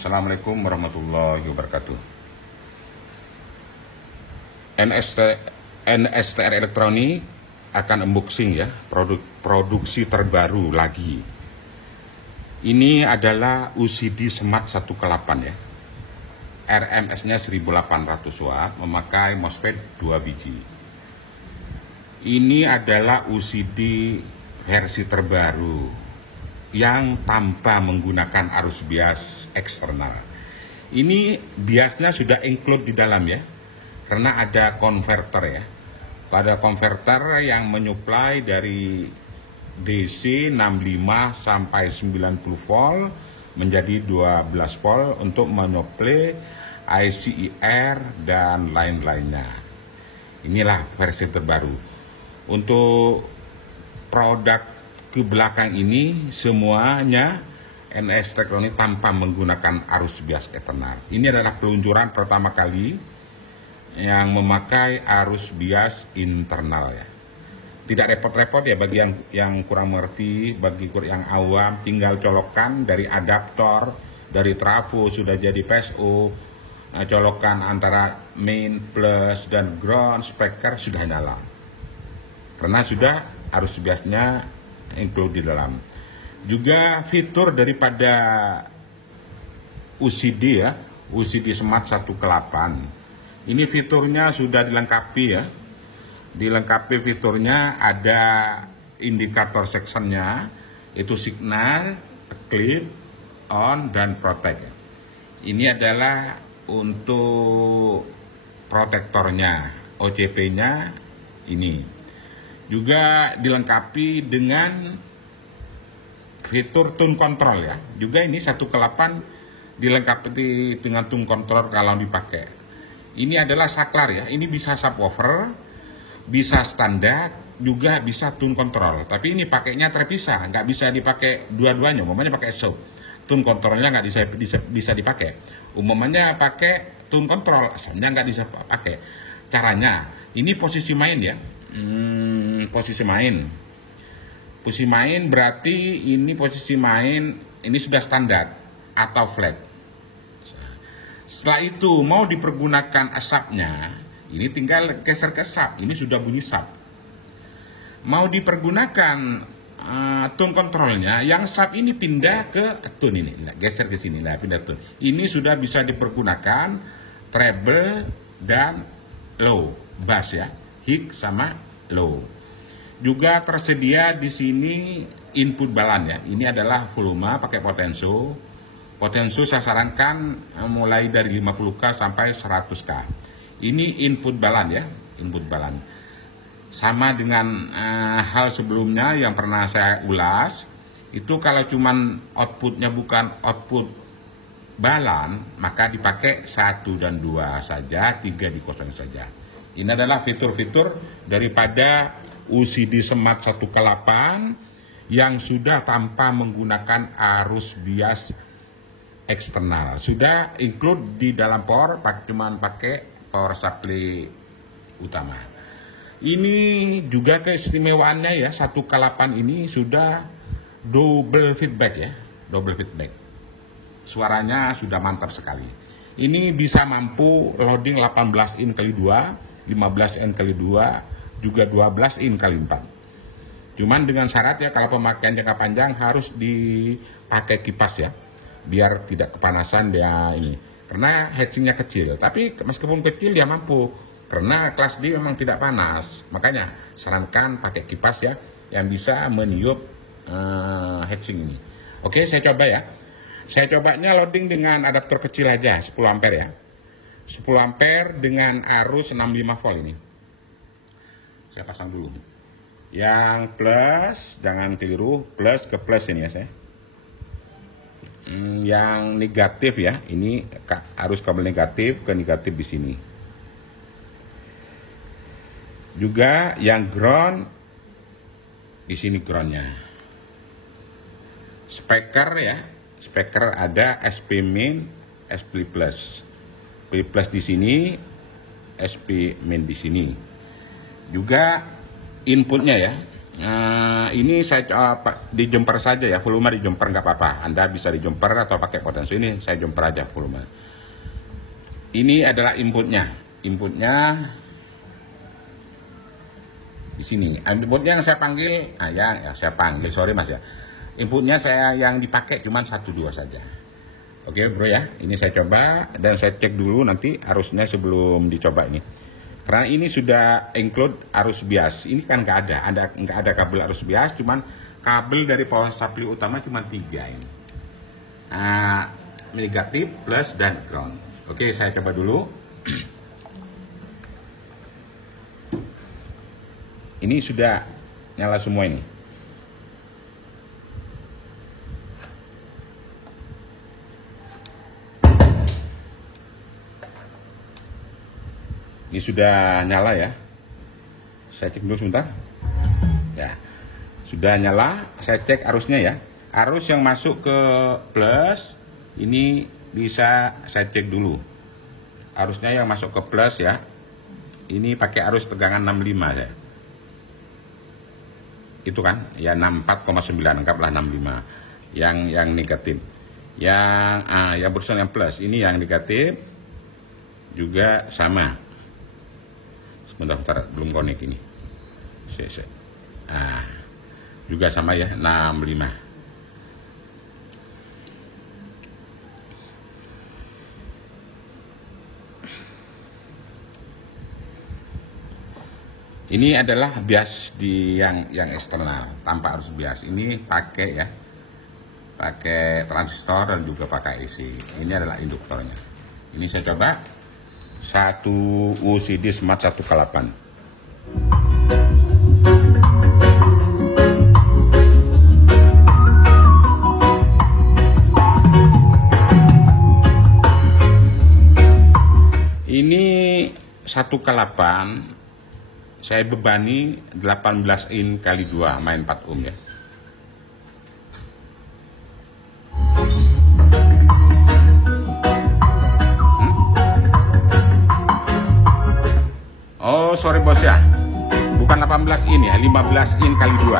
Assalamualaikum warahmatullahi wabarakatuh. NSTR Elektronik akan unboxing ya, produksi terbaru lagi. Ini adalah UCD Smart 1 ke 8 ya. RMS-nya 1800 watt, memakai MOSFET 2 biji. Ini adalah UCD versi terbaru yang tanpa menggunakan arus bias eksternal. Ini biasnya sudah include di dalam ya, karena ada konverter ya. Ada konverter yang menyuplai dari DC 65 sampai 90 volt menjadi 12 volt untuk menyuplai ICIR dan lain-lainnya. Inilah versi terbaru. Untuk produk ke belakang ini semuanya NS Elektronik tanpa menggunakan arus bias eksternal. Ini adalah peluncuran pertama kali yang memakai arus bias internal ya. Tidak repot-repot ya bagi yang kurang mengerti, bagi yang awam, tinggal colokan dari adaptor, dari trafo sudah jadi PSO, colokan antara main plus dan ground, speaker sudah nyala. Karena sudah arus biasnya include di dalam. Juga fitur daripada UCD ya, UCD Smart 1 ke 8. Ini fiturnya sudah dilengkapi ya. Dilengkapi fiturnya ada indikator sectionnya, itu signal, clip, on, dan protect. Ini adalah untuk protektornya, OCP-nya ini. Juga dilengkapi dengan fitur tune control ya. Juga ini 1 ke 8 dilengkapi dengan tune control kalau dipakai. Ini adalah saklar ya. Ini bisa subwoofer, bisa standar, juga bisa tune control. Tapi ini pakainya terpisah, nggak bisa dipakai dua-duanya. Umumnya pakai sub. Tune controlnya nggak bisa dipakai. Umumnya pakai tune control, asalnya nggak bisa pakai. Caranya, ini posisi main ya. Posisi main. Posisi main berarti ini posisi main ini sudah standar atau flat. Setelah itu mau dipergunakan asapnya, ini tinggal geser ke sub, ini sudah bunyi sub. Mau dipergunakan tone controlnya, yang sub ini pindah ke tone ini, nah, geser ke sini, nah, pindah tone. Ini sudah bisa dipergunakan treble dan low, bass ya, high sama low. Juga tersedia di sini input balan ya. Ini adalah volume pakai potenso. Potenso saya sarankan mulai dari 50K sampai 100K. Ini input balan ya, input balan. Sama dengan hal sebelumnya yang pernah saya ulas, itu kalau cuman outputnya bukan output balan, maka dipakai 1 dan 2 saja, 3 dikosongin saja. Ini adalah fitur-fitur daripada UCD Smart 1 ke 8 yang sudah tanpa menggunakan arus bias eksternal. Sudah include di dalam power, cuman pakai power supply utama. Ini juga keistimewaannya ya, 1 ke 8 ini sudah double feedback ya, double feedback. Suaranya sudah mantap sekali. Ini bisa mampu loading 18 in kali 2, 15 in kali 2, juga 12 in kali 4. Cuman dengan syarat ya, kalau pemakaian jangka panjang harus dipakai kipas ya, biar tidak kepanasan dia ini. Karena heatsingnya kecil, tapi meskipun kecil dia mampu. Karena kelas D memang tidak panas. Makanya sarankan pakai kipas ya, yang bisa meniup heatsing ini. Oke, saya coba ya. Saya cobanya loading dengan adaptor kecil aja, 10 ampere ya. 10 ampere dengan arus 65 volt ini. Saya pasang dulu. Yang plus, jangan keliru, plus ke plus ini ya saya. Yang negatif ya, ini arus kabel negatif ke negatif di sini. Juga yang ground di sini groundnya. Speaker ya, speaker ada SP main, SP plus. SP plus di sini, SP main di sini. Juga inputnya ya, Ini saya di jumper saja ya, volume di jumper nggak apa-apa. Anda bisa di jumper atau pakai potensi. Ini saya jumper aja volume. Ini adalah inputnya. Inputnya di sini. Inputnya yang saya panggil, saya panggil, sorry mas ya. Inputnya saya yang dipakai cuma 1-2 saja. Oke bro ya, ini saya coba dan saya cek dulu nanti arusnya sebelum dicoba ini. Karena ini sudah include arus bias. Ini kan nggak ada kabel arus bias, cuman kabel dari power supply utama cuma 3 ini. Negatif, plus dan ground. Oke, saya coba dulu. Ini sudah nyala semua ini. Ini sudah nyala ya. Saya cek dulu sebentar. Ya, sudah nyala. Saya cek arusnya ya. Arus yang masuk ke plus ini bisa saya cek dulu. Arusnya yang masuk ke plus ya. Ini pakai arus tegangan 65 ya. Itu kan ya 64,9, anggaplah 65. Yang negatif. Yang berusaha yang plus. Ini yang negatif juga sama. Bentar, belum connect ini. Juga sama ya, 65. Ini adalah bias di yang eksternal, tanpa harus bias. Ini pakai ya, pakai transistor dan juga pakai IC. Ini adalah induktornya. Ini saya coba. 1 UCD Smart 1K8. Ini 1K8 saya bebani 18 in kali 2 main 4 ohm ya. Oh sorry bos ya, bukan 18 in ya, 15 in kali 2.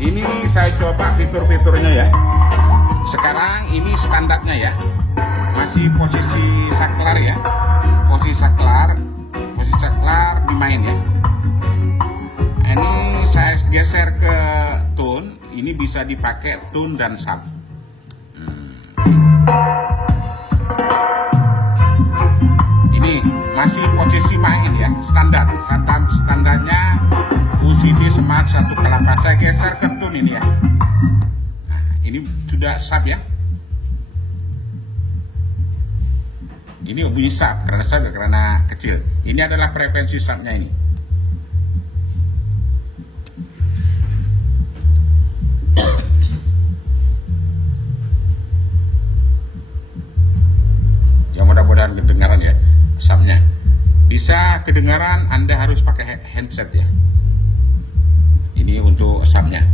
Ini saya coba fitur-fiturnya ya. Sekarang ini standarnya ya, masih posisi saklar ya, posisi saklar dimain ya. Ini saya geser ke tune, ini bisa dipakai tune dan sub. Ini masih posisi main ya, standarnya UCD Smart 1K8. Saya geser ke tune ini ya. Nah, ini sudah sub ya. Ini bunyi sub karena kecil. Ini adalah frekuensi subnya ini. Mudah-mudahan kedengaran ya subnya. Bisa kedengaran, Anda harus pakai handset ya. Ini untuk subnya.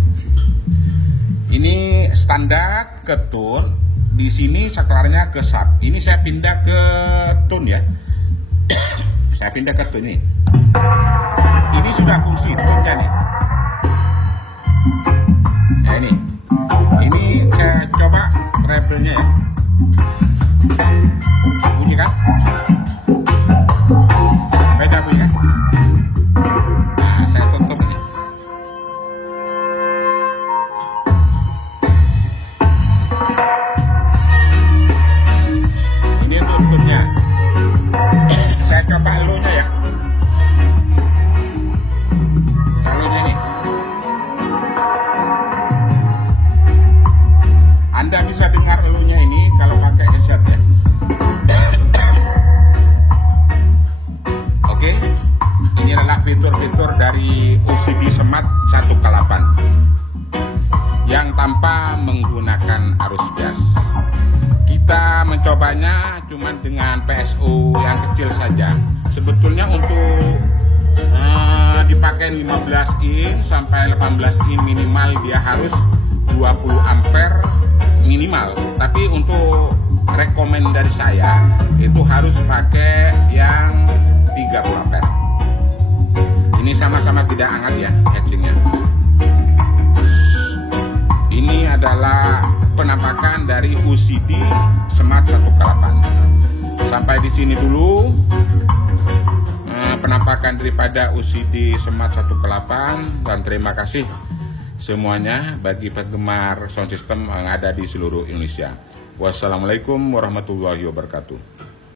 Ini standar ke tune. Di sini saklarnya ke sub. Ini saya pindah ke tune ya. Saya pindah ke tune ini. Ini sudah fungsi tune-nya nih. Nah ini. Ini saya coba treble-nya ya. Bunyi kan? Beda bunyi kan? Nah, saya tutup ini. Ini tutupnya. Saya coba low-nya ya. Low-nya ini. Anda bisa dengar low-nya ini kalau pakai headset ya. Oke, ini adalah fitur-fitur dari UCD Smart 1K8 yang tanpa menggunakan arus bias. Kita mencobanya cuma dengan PSU yang kecil saja. Sebetulnya untuk dipakai 15 in sampai 18 in minimal dia harus 20 ampere minimal. Tapi untuk rekomend dari saya itu harus pakai yang 30 ampere. Ini sama-sama tidak hangat ya casingnya. Ini adalah penampakan dari UCD Smart 1K8. Sampai di sini dulu penampakan daripada UCD Smart 1K8, dan terima kasih semuanya bagi penggemar sound system yang ada di seluruh Indonesia. Wassalamualaikum warahmatullahi wabarakatuh.